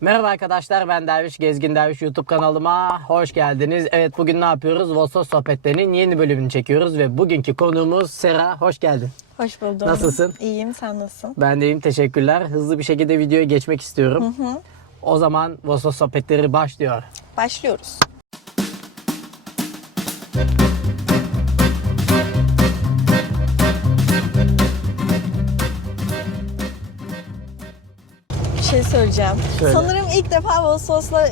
Merhaba arkadaşlar ben Derviş Gezgin Derviş YouTube kanalıma hoş geldiniz. Evet bugün ne yapıyoruz? Vosos sohbetlerinin yeni bölümünü çekiyoruz ve bugünkü konuğumuz Sera. Hoş geldin. Hoş buldum. Nasılsın? İyiyim, sen nasılsın? Ben deyim teşekkürler. Hızlı bir şekilde videoya geçmek istiyorum. O zaman Vosos sohbetleri başlıyor. Başlıyoruz. Şey söyleyeceğim. Söyle. Sanırım ilk defa Volsos'la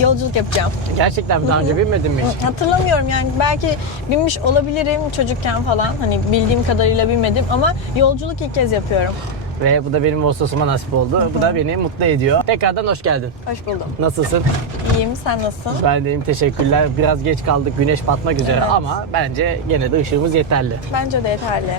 yolculuk yapacağım. Gerçekten mi daha önce binmedin mi hiç? Hatırlamıyorum yani belki binmiş olabilirim çocukken falan. Hani bildiğim kadarıyla binmedim ama yolculuk ilk kez yapıyorum. Ve bu da benim Vosos'uma nasip oldu. Bu da beni mutlu ediyor. Tekrardan hoş geldin. Hoş buldum. Nasılsın? İyiyim, sen nasılsın? Ben deyim teşekkürler. Biraz geç kaldık. Güneş batmak üzere Evet. ama bence gene de ışığımız yeterli. Bence de yeterli.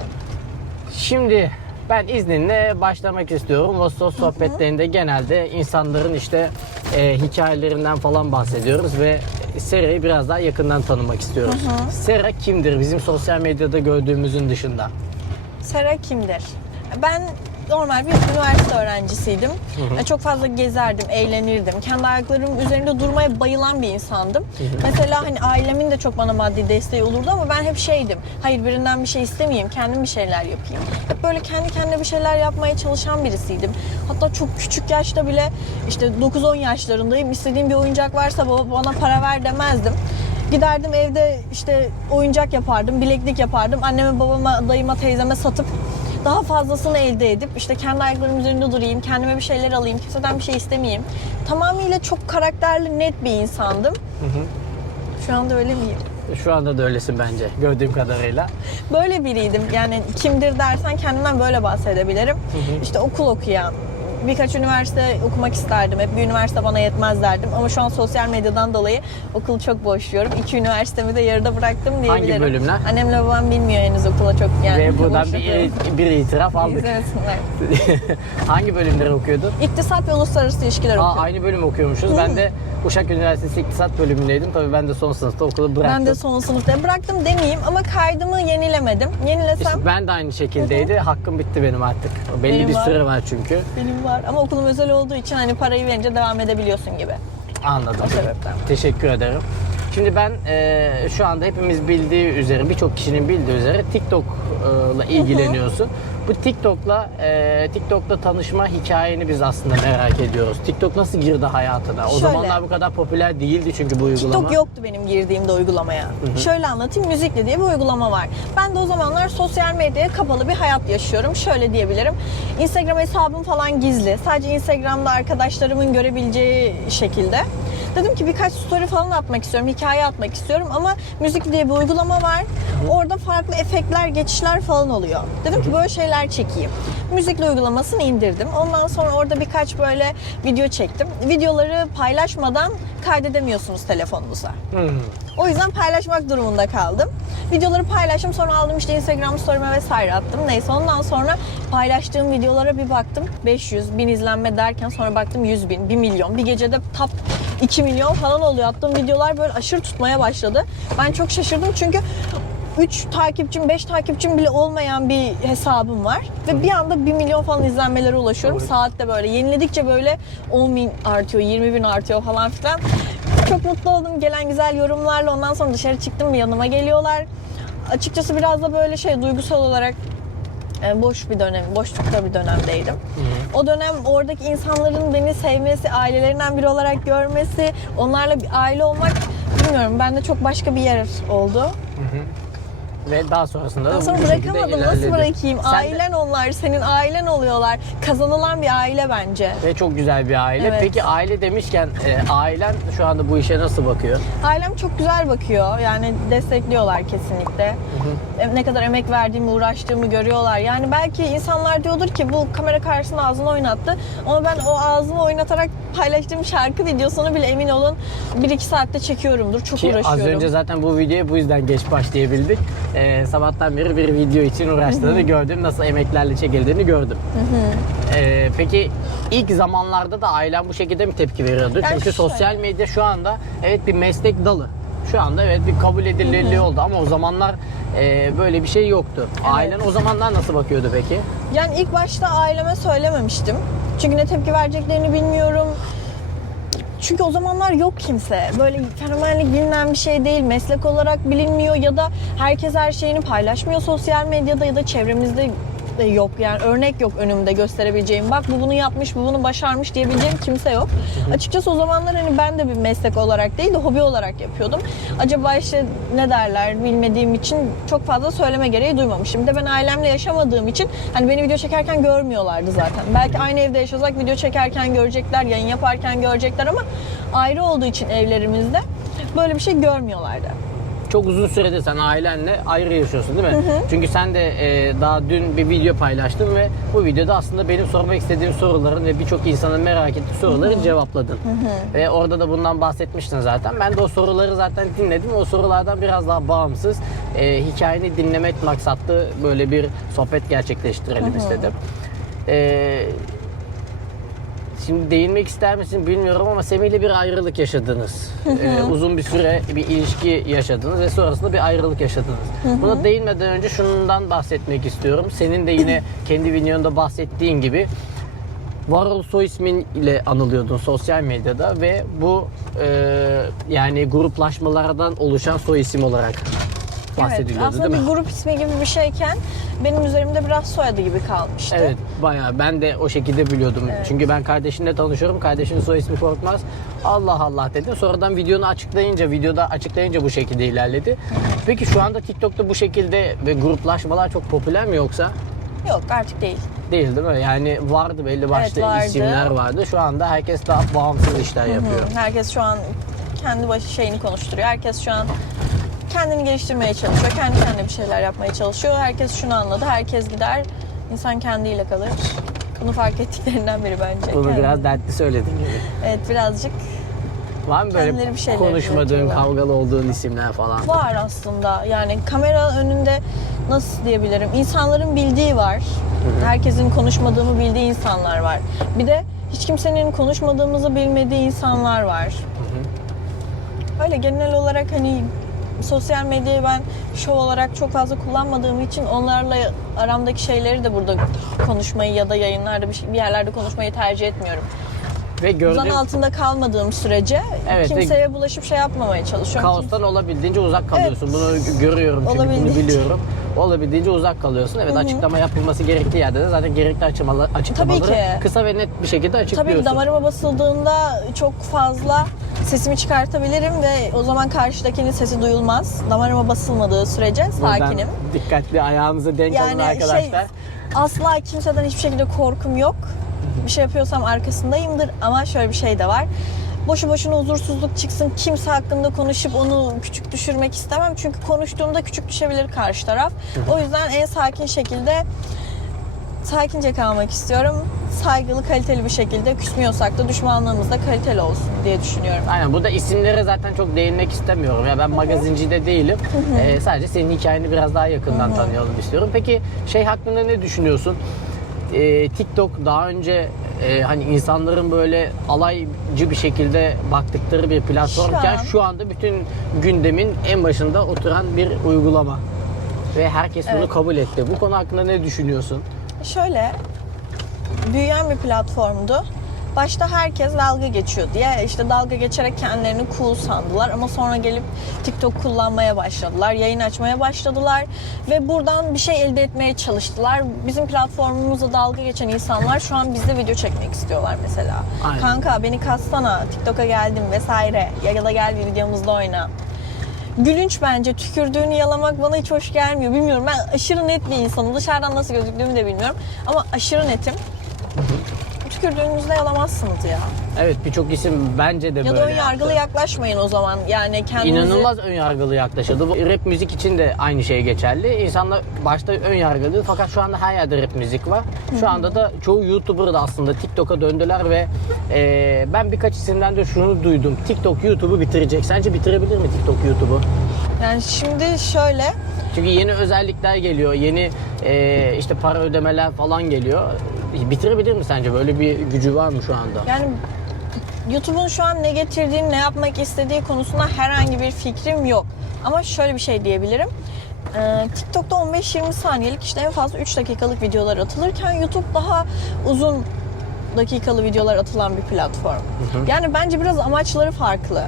Şimdi ben izninle başlamak istiyorum. Vostos sohbetlerinde genelde insanların işte e, hikayelerinden falan bahsediyoruz ve Sera'yı biraz daha yakından tanımak istiyoruz. Sera kimdir bizim sosyal medyada gördüğümüzün dışında? Sera kimdir? Ben normal bir üniversite öğrencisiydim. Çok fazla gezerdim, eğlenirdim. Kendi ayaklarımın üzerinde durmaya bayılan bir insandım. Mesela hani ailemin de çok bana maddi desteği olurdu ama ben hep şeydim. Hayır birinden bir şey istemeyeyim, kendim bir şeyler yapayım. Hep böyle kendi kendine bir şeyler yapmaya çalışan birisiydim. Hatta çok küçük yaşta bile işte 9-10 yaşlarındayım. İstediğim bir oyuncak varsa baba bana para ver demezdim. Giderdim evde işte oyuncak yapardım, bileklik yapardım. Anneme, babama, dayıma, teyzeme satıp daha fazlasını elde edip işte kendi ayaklarımın üzerinde durayım, kendime bir şeyler alayım, kimseden bir şey istemeyeyim. Tamamıyla çok karakterli, net bir insandım. Şu anda öyle miyim? Şu anda da öylesin bence gördüğüm kadarıyla. Böyle biriydim. Yani kimdir dersen kendimden böyle bahsedebilirim. İşte okul okuyan, birkaç üniversite okumak isterdim. Hep bir üniversite bana yetmez derdim. Ama şu an sosyal medyadan dolayı okulu çok boşluyorum. İki üniversitemi de yarıda bıraktım diyebilirim. bölümler? Annemle babam bilmiyor henüz okula çok yani. ve buradan bir, bir itiraf aldık. Hangi bölümleri okuyordun? İktisat ve uluslararası ilişkiler Aa, okuyorum. aynı bölüm okuyormuşuz. Ben de Uşak Üniversitesi İktisat bölümündeydim. Tabii ben de son sınıfta okulu bıraktım. Ben de son sınıfta bıraktım demeyeyim ama kaydımı yenilemedim. Yenilesem İşte ben de aynı şekildeydi. Hakkım bitti benim artık. Belli Benim bir var. süre var çünkü. benim var. Ama okulum özel olduğu için hani parayı verince devam edebiliyorsun gibi. Anladım. O sebepten. Teşekkür ederim. Şimdi ben e, şu anda hepimiz bildiği üzere, birçok kişinin bildiği üzere TikTok'la ilgileniyorsun. Bu TikTok'la e, TikTok'la tanışma hikayeni biz aslında merak ediyoruz. TikTok nasıl girdi hayatına? O Şöyle. zamanlar bu kadar popüler değildi çünkü bu uygulama. TikTok yoktu benim girdiğimde uygulamaya. Şöyle anlatayım, Müzikli diye bir uygulama var. Ben de o zamanlar sosyal medyaya kapalı bir hayat yaşıyorum. Şöyle diyebilirim. Instagram hesabım falan gizli. Sadece Instagram'da arkadaşlarımın görebileceği şekilde. Dedim ki birkaç story falan atmak istiyorum, hikaye atmak istiyorum ama Müzikli diye bir uygulama var. Orada farklı efektler, geçişler falan oluyor. Dedim ki böyle şeyler çekeyim. Müzikli uygulamasını indirdim. Ondan sonra orada birkaç böyle video çektim. Videoları paylaşmadan kaydedemiyorsunuz telefonunuza. Hmm. O yüzden paylaşmak durumunda kaldım. Videoları paylaştım sonra aldım işte Instagram story'me vesaire attım. Neyse ondan sonra paylaştığım videolara bir baktım. 500 bin izlenme derken sonra baktım 100 bin, 1 milyon. Bir gecede top 2 milyon falan oluyor. Attığım videolar böyle aşırı tutmaya başladı. Ben çok şaşırdım çünkü 3 takipçim, 5 takipçim bile olmayan bir hesabım var. Ve bir anda 1 milyon falan izlenmelere ulaşıyorum. Saatte böyle. Yeniledikçe böyle 10 bin artıyor, 20 bin artıyor falan filan. Çok mutlu oldum gelen güzel yorumlarla. Ondan sonra dışarı çıktım yanıma geliyorlar. Açıkçası biraz da böyle şey duygusal olarak e, boş bir dönem, boşlukta bir dönemdeydim. O dönem oradaki insanların beni sevmesi, ailelerinden biri olarak görmesi, onlarla bir aile olmak bilmiyorum bende çok başka bir yer oldu. Ve daha sonrasında da sonra bu şekilde bırakamadım. Nasıl ilerledi. bırakayım? Sen de- Ailen onlar, senin ailen oluyorlar. Kazanılan bir aile bence. Ve çok güzel bir aile. Evet. Peki aile demişken e, ailen şu anda bu işe nasıl bakıyor? Ailem çok güzel bakıyor. Yani destekliyorlar kesinlikle. E, Ne kadar emek verdiğimi, uğraştığımı görüyorlar. Yani belki insanlar diyordur ki bu kamera karşısında ağzını oynattı. Ama ben o ağzımı oynatarak paylaştığım şarkı videosunu bile emin olun 1-2 saatte çekiyorumdur. Çok Ki uğraşıyorum. az önce zaten bu videoya bu yüzden geç başlayabildik. Ee, sabahtan beri bir video için uğraştığını gördüm. Nasıl emeklerle çekildiğini gördüm. Ee, peki ilk zamanlarda da ailen bu şekilde mi tepki veriyordu? Yani Çünkü şöyle. sosyal medya şu anda evet bir meslek dalı. Şu anda evet bir kabul edilirliği oldu ama o zamanlar e, böyle bir şey yoktu. Ailen o zamanlar nasıl bakıyordu peki? Yani ilk başta aileme söylememiştim. Çünkü ne tepki vereceklerini bilmiyorum. Çünkü o zamanlar yok kimse. Böyle fenomenlik bilinen bir şey değil. Meslek olarak bilinmiyor ya da herkes her şeyini paylaşmıyor sosyal medyada ya da çevremizde de yok. Yani örnek yok önümde gösterebileceğim. Bak bu bunu yapmış, bu bunu başarmış diyebileceğim kimse yok. Açıkçası o zamanlar hani ben de bir meslek olarak değil de hobi olarak yapıyordum. Acaba işte ne derler bilmediğim için çok fazla söyleme gereği duymamışım. De ben ailemle yaşamadığım için hani beni video çekerken görmüyorlardı zaten. Belki aynı evde yaşasak video çekerken görecekler, yayın yaparken görecekler ama ayrı olduğu için evlerimizde böyle bir şey görmüyorlardı. Çok uzun süredir sen ailenle ayrı yaşıyorsun değil mi? Çünkü sen de e, daha dün bir video paylaştın ve bu videoda aslında benim sormak istediğim soruların ve birçok insanın merak ettiği soruları cevapladın. Ve orada da bundan bahsetmiştin zaten. Ben de o soruları zaten dinledim. O sorulardan biraz daha bağımsız e, hikayeni dinlemek maksatlı böyle bir sohbet gerçekleştirelim istedim. E, Şimdi değinmek ister misin bilmiyorum ama Semih'le bir ayrılık yaşadınız. Ee, uzun bir süre bir ilişki yaşadınız ve sonrasında bir ayrılık yaşadınız. Buna değinmeden önce şundan bahsetmek istiyorum. Senin de yine kendi videonda bahsettiğin gibi Varol soy isminle anılıyordun sosyal medyada ve bu e, yani gruplaşmalardan oluşan soy isim olarak bahsediliyordu evet, aslında değil mi? bir grup ismi gibi bir şeyken benim üzerimde biraz soyadı gibi kalmıştı. Evet bayağı ben de o şekilde biliyordum. Çünkü ben kardeşinle tanışıyorum. Kardeşinin soy ismi Korkmaz. Allah Allah dedim. Sonradan videonu açıklayınca, videoda açıklayınca bu şekilde ilerledi. Peki şu anda TikTok'ta bu şekilde ve gruplaşmalar çok popüler mi yoksa? Yok artık değil. Değil değil mi? Yani vardı belli başlı vardı. isimler vardı. Şu anda herkes daha bağımsız işler yapıyor. Hı, Herkes şu an kendi başı şeyini konuşturuyor. Herkes şu an kendini geliştirmeye çalışıyor. Kendi kendine bir şeyler yapmaya çalışıyor. Herkes şunu anladı. Herkes gider. İnsan kendiyle kalır. Bunu fark ettiklerinden biri bence. Bunu Kendi- biraz dertli söyledin gibi. Evet birazcık Var mı Kendileri böyle bir şeyler konuşmadığın, üretiyorlar. kavgalı olduğun isimler falan? var aslında. Yani kamera önünde nasıl diyebilirim? İnsanların bildiği var. Herkesin konuşmadığımı bildiği insanlar var. Bir de hiç kimsenin konuşmadığımızı bilmediği insanlar var. Öyle genel olarak hani sosyal medyayı ben şov olarak çok fazla kullanmadığım için onlarla aramdaki şeyleri de burada konuşmayı ya da yayınlarda bir, şey- bir yerlerde konuşmayı tercih etmiyorum. Ve gördüğüm altında kalmadığım sürece Evet, ve- kimseye bulaşıp şey yapmamaya çalışıyorum. Kaostan olabildiğince uzak kalıyorsun. Evet. Bunu görüyorum çünkü bunu biliyorum. Olabildiğince uzak kalıyorsun. Evet açıklama yapılması gerektiği yerde de zaten gerekli açıklamaları, açıklamaları ki. kısa ve net bir şekilde açıklıyorsun. Tabii damarıma basıldığında çok fazla sesimi çıkartabilirim ve o zaman karşıdakinin sesi duyulmaz. Damarıma basılmadığı sürece Buradan sakinim. dikkatli ayağınıza denk Yani arkadaşlar. şey asla kimseden hiçbir şekilde korkum yok. Bir şey yapıyorsam arkasındayımdır ama şöyle bir şey de var. Boşu boşuna huzursuzluk çıksın. Kimse hakkında konuşup onu küçük düşürmek istemem. Çünkü konuştuğumda küçük düşebilir karşı taraf. O yüzden en sakin şekilde sakince kalmak istiyorum. Saygılı, kaliteli bir şekilde küsmüyorsak da düşmanlığımız da kaliteli olsun diye düşünüyorum. Aynen burada isimlere zaten çok değinmek istemiyorum. Ya ben magazinci de değilim. Ee, sadece senin hikayeni biraz daha yakından tanıyalım istiyorum. Peki şey hakkında ne düşünüyorsun? Ee, TikTok daha önce e, hani insanların böyle alaycı bir şekilde baktıkları bir platformken Şu an- şu anda bütün gündemin en başında oturan bir uygulama. Ve herkes bunu Evet. kabul etti. Bu konu hakkında ne düşünüyorsun? Şöyle büyüyen bir platformdu. Başta herkes dalga geçiyor diye işte dalga geçerek kendilerini cool sandılar ama sonra gelip TikTok kullanmaya başladılar, yayın açmaya başladılar ve buradan bir şey elde etmeye çalıştılar. Bizim platformumuzda dalga geçen insanlar şu an bizde video çekmek istiyorlar mesela. Aynen. Kanka beni katsana, TikTok'a geldim vesaire ya da gel bir videomuzda oyna. Gülünç bence. Tükürdüğünü yalamak bana hiç hoş gelmiyor. Bilmiyorum ben aşırı net bir insanım. Dışarıdan nasıl gözüktüğümü de bilmiyorum. Ama aşırı netim. Tükürdüğünüzde yalamazsınız ya. Evet birçok isim bence de Ya böyle da ön yargılı yaptı. yaklaşmayın o zaman. Yani kendinizi... İnanılmaz ön yargılı yaklaşıldı. Bu rap müzik için de aynı şey geçerli. İnsanlar başta ön yargılı fakat şu anda her yerde rap müzik var. Şu anda da çoğu YouTuber da aslında TikTok'a döndüler ve e, ben birkaç isimden de şunu duydum. TikTok YouTube'u bitirecek. Sence bitirebilir mi TikTok YouTube'u? Yani şimdi şöyle... Çünkü yeni özellikler geliyor. Yeni e, işte para ödemeler falan geliyor. Bitirebilir mi sence? Böyle bir gücü var mı şu anda? Yani YouTube'un şu an ne getirdiğini, ne yapmak istediği konusunda herhangi bir fikrim yok. Ama şöyle bir şey diyebilirim. Ee, TikTok'ta 15-20 saniyelik işte en fazla 3 dakikalık videolar atılırken YouTube daha uzun dakikalı videolar atılan bir platform. Yani bence biraz amaçları farklı.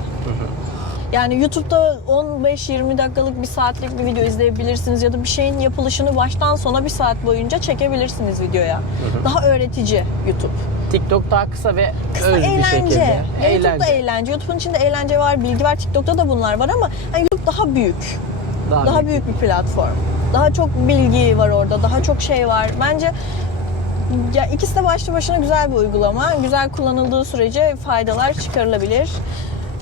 Yani YouTube'da 15-20 dakikalık bir saatlik bir video izleyebilirsiniz ya da bir şeyin yapılışını baştan sona bir saat boyunca çekebilirsiniz videoya. Daha öğretici YouTube. TikTok daha kısa ve Kısa öz bir eğlence. şekilde. Ya YouTube'da eğlence. YouTube'un içinde eğlence var, bilgi var. TikTok'ta da bunlar var ama hani YouTube daha büyük. Daha, Daha büyük. büyük bir platform. Daha çok bilgi var orada, daha çok şey var. Bence ya ikisi de başlı başına güzel bir uygulama. Güzel kullanıldığı sürece faydalar çıkarılabilir.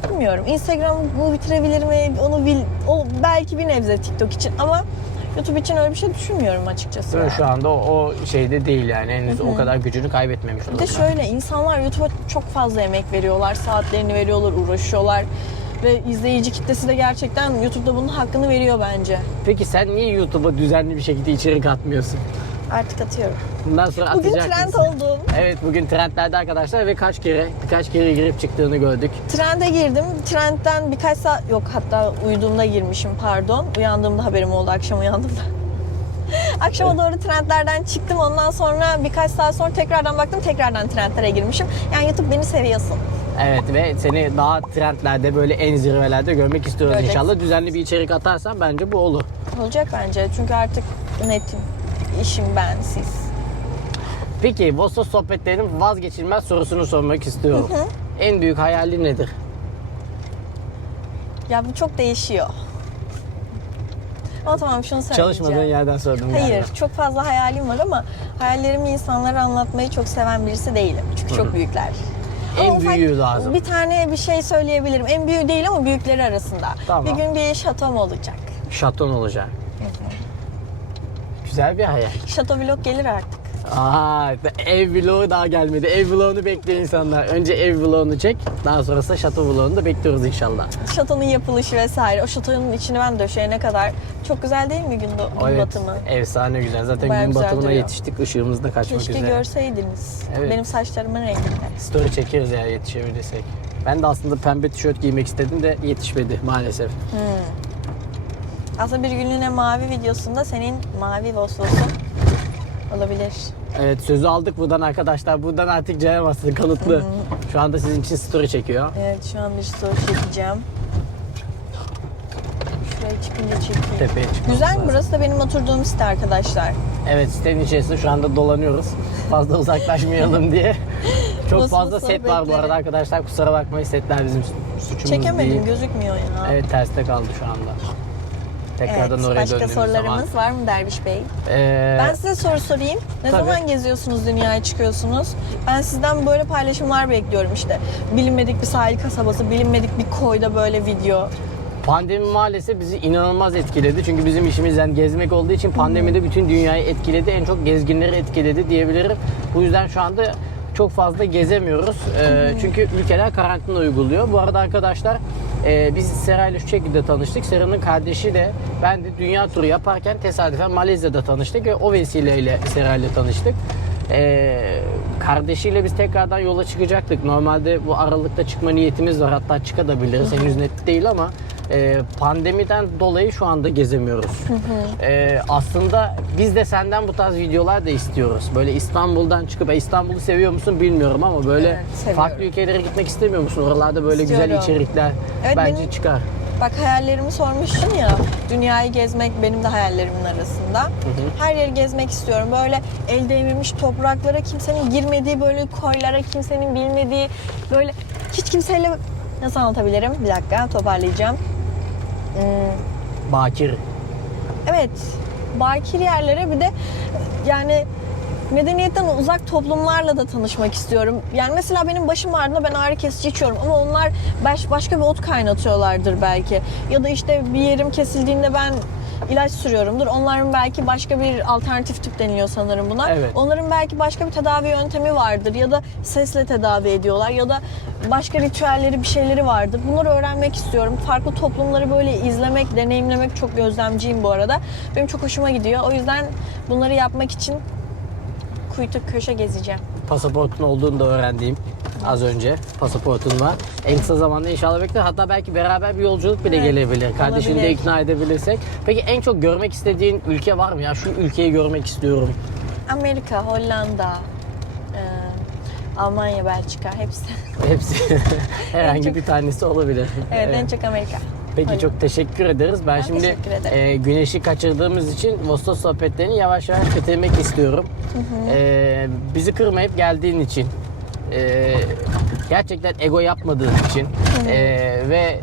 Bilmiyorum. Instagram bu bitirebilir mi? Onu bil, o belki bir nebze TikTok için ama YouTube için öyle bir şey düşünmüyorum açıkçası. Değil mi? ya. Şu anda o, o şeyde değil yani. Henüz o kadar gücünü kaybetmemiş Bir de şöyle insanlar YouTube'a çok fazla emek veriyorlar, saatlerini veriyorlar, uğraşıyorlar ve izleyici kitlesi de gerçekten YouTube'da bunun hakkını veriyor bence. Peki sen niye YouTube'a düzenli bir şekilde içerik atmıyorsun? Artık atıyorum. Bundan sonra Bugün atacak trend mısın? oldum. Evet bugün trendlerde arkadaşlar ve kaç kere birkaç kere girip çıktığını gördük. Trende girdim. Trendten birkaç saat yok hatta uyuduğumda girmişim pardon. Uyandığımda haberim oldu akşam uyandım da. Akşama doğru trendlerden çıktım. Ondan sonra birkaç saat sonra tekrardan baktım. Tekrardan trendlere girmişim. Yani YouTube beni seviyorsun. Evet ve seni daha trendlerde böyle en zirvelerde görmek istiyoruz Göreceksiniz. inşallah. Düzenli bir içerik atarsan bence bu olur. Olacak bence. Çünkü artık netim. İşim ben, siz. Peki Vosos sohbetlerinin vazgeçilmez sorusunu sormak istiyorum. En büyük hayalin nedir? Ya bu çok değişiyor. Ama tamam şunu söyleyeceğim. Çalışmadığın yerden sordum. Hayır, galiba. çok fazla hayalim var ama hayallerimi insanlara anlatmayı çok seven birisi değilim. Çünkü çok büyükler. En Ama ufak büyüğü lazım. Bir tane bir şey söyleyebilirim. En büyüğü değil ama büyükleri arasında. Tamam. Bir gün bir şatom olacak. Şaton olacak. Güzel bir hayal. Şato vlog gelir artık. Aa, ev vlogu daha gelmedi. Ev vlogunu bekliyor insanlar. Önce ev vlogunu çek. Daha sonrasında şato vlogunu da bekliyoruz inşallah. Şatonun yapılışı vesaire. O şatonun içini ben döşeyene kadar çok güzel değil mi gün, gün Evet, batımı? efsane güzel. Zaten Bayağı gün güzel batımına duruyor. yetiştik. Işığımız da kaçmak Keşke üzere. görseydiniz. Evet. Benim saçlarımın renginde. Story çekeriz ya yetişebilirsek. Ben de aslında pembe tişört giymek istedim de yetişmedi maalesef. Aslında bir günlüğüne mavi videosunda senin mavi vosvosun olabilir. Evet sözü aldık buradan arkadaşlar. Buradan artık Cem Aslı kanıtlı. Şu anda sizin için story çekiyor. Evet şu an bir story çekeceğim. Şuraya çıkınca çekeyim. Tepeye çıkmamız Güzel lazım. Burası da benim oturduğum site arkadaşlar. Evet sitenin içerisinde şu anda dolanıyoruz. Fazla uzaklaşmayalım diye. Çok Nasıl fazla set var bu arada arkadaşlar. Kusura bakmayın setler bizim suçumuz Çekemedim değil. gözükmüyor ya. Evet terste kaldı şu anda. Tekrardan Evet, oraya başka döndüğümüz sorularımız zaman. var mı Derviş Bey? Ee, Ben size soru sorayım. Ne tabii. zaman geziyorsunuz, dünyaya çıkıyorsunuz? Ben sizden böyle paylaşımlar bekliyorum işte. Bilinmedik bir sahil kasabası, bilinmedik bir koyda böyle video. Pandemi maalesef bizi inanılmaz etkiledi. Çünkü bizim işimizden gezmek olduğu için pandemide bütün dünyayı etkiledi. En çok gezginleri etkiledi diyebilirim. Bu yüzden şu anda çok fazla gezemiyoruz. Ee, çünkü ülkeler karantina uyguluyor. Bu arada arkadaşlar e, biz Sera ile şu şekilde tanıştık. Sera'nın kardeşi de ben de dünya turu yaparken tesadüfen Malezya'da tanıştık ve o vesileyle Sera ile tanıştık. Ee, kardeşiyle biz tekrardan yola çıkacaktık. Normalde bu aralıkta çıkma niyetimiz var. Hatta çıkabiliriz. Henüz net değil ama e, pandemiden dolayı şu anda gezemiyoruz. E, aslında biz de senden bu tarz videolar da istiyoruz. Böyle İstanbul'dan çıkıp e, İstanbul'u seviyor musun bilmiyorum ama böyle Evet, seviyorum. farklı ülkelere gitmek istemiyor musun? Oralarda böyle güzel İstiyorum. içerikler Evet, bence benim- çıkar. Bak hayallerimi sormuştun ya. Dünyayı gezmek benim de hayallerimin arasında. Her yeri gezmek istiyorum. Böyle el değmemiş topraklara, kimsenin girmediği böyle koylara, kimsenin bilmediği böyle hiç kimseyle nasıl anlatabilirim? Bir dakika toparlayacağım. Hmm, Bakir. Evet. Bakir yerlere bir de yani medeniyetten uzak toplumlarla da tanışmak istiyorum. Yani mesela benim başım ağrıdığında ben ağrı kesici içiyorum ama onlar baş, başka bir ot kaynatıyorlardır belki. Ya da işte bir yerim kesildiğinde ben ilaç sürüyorumdur. Onların belki başka bir alternatif tıp deniliyor sanırım buna. Evet. Onların belki başka bir tedavi yöntemi vardır ya da sesle tedavi ediyorlar ya da başka ritüelleri bir şeyleri vardır. Bunları öğrenmek istiyorum. Farklı toplumları böyle izlemek, deneyimlemek çok gözlemciyim bu arada. Benim çok hoşuma gidiyor. O yüzden bunları yapmak için kuytu köşe gezeceğim. Pasaportun olduğunu da öğrendiğim az önce. Pasaportun var. En kısa zamanda inşallah bekler. Hatta belki beraber bir yolculuk bile gelebilir. Kardeşini de olabilir. ikna edebilirsek. Peki en çok görmek istediğin ülke var mı? Ya şu ülkeyi görmek istiyorum. Amerika, Hollanda, e, Almanya, Belçika hepsi. Hepsi herhangi çok- bir tanesi olabilir. Evet, en çok Amerika. Peki Öyle. çok teşekkür ederiz. Ben, Ben şimdi teşekkür ederim. e, güneşi kaçırdığımız için Vostok sohbetlerini yavaş yavaş bitirmek istiyorum. E, bizi kırmayıp geldiğin için, e, gerçekten ego yapmadığın için e, ve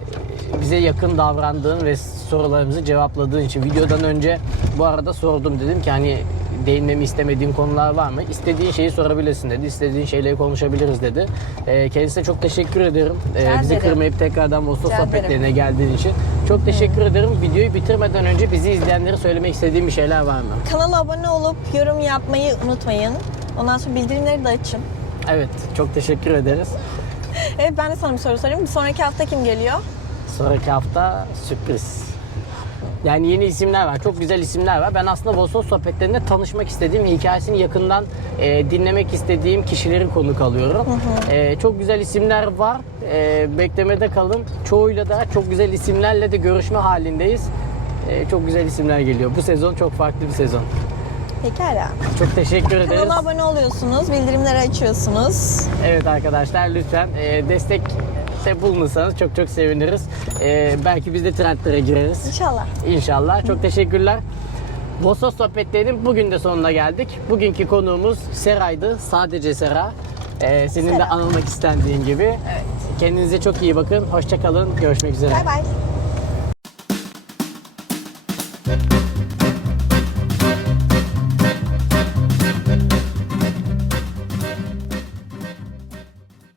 bize yakın davrandığın ve sorularımızı cevapladığın için videodan önce bu arada sordum dedim ki hani değinmemi istemediğin konular var mı? İstediğin şeyi sorabilirsin dedi. İstediğin şeyleri konuşabiliriz dedi. E, kendisine çok teşekkür ederim. E, Rica bizi ederim. kırmayıp tekrardan Vostok Rica ederim. sohbetlerine geldiğin için. Çok teşekkür ederim. Videoyu bitirmeden önce bizi izleyenlere söylemek istediğim bir şeyler var mı? Kanala abone olup yorum yapmayı unutmayın. Ondan sonra bildirimleri de açın. Evet, çok teşekkür ederiz. Evet ben de sana bir soru sorayım. Bir sonraki hafta kim geliyor? Sonraki hafta sürpriz. Yani yeni isimler var. Çok güzel isimler var. Ben aslında Vostok sohbetlerinde tanışmak istediğim, hikayesini yakından e, dinlemek istediğim kişileri konuk alıyorum. E, çok güzel isimler var. E, beklemede kalın. Çoğuyla da çok güzel isimlerle de görüşme halindeyiz. E, çok güzel isimler geliyor. Bu sezon çok farklı bir sezon. Pekala. Çok teşekkür ederiz. Kanala abone oluyorsunuz, bildirimleri açıyorsunuz. Evet arkadaşlar lütfen e, destekte bulunursanız çok çok seviniriz. E, belki biz de trendlere gireriz. İnşallah. İnşallah. Çok teşekkürler. Bosos sohbetlerinin bugün de sonuna geldik. Bugünkü konuğumuz Seray'dı. Sadece Sera. E, senin de Sera. anılmak istendiğin gibi. Evet. Kendinize çok iyi bakın. Hoşçakalın. Görüşmek üzere. Bay bay.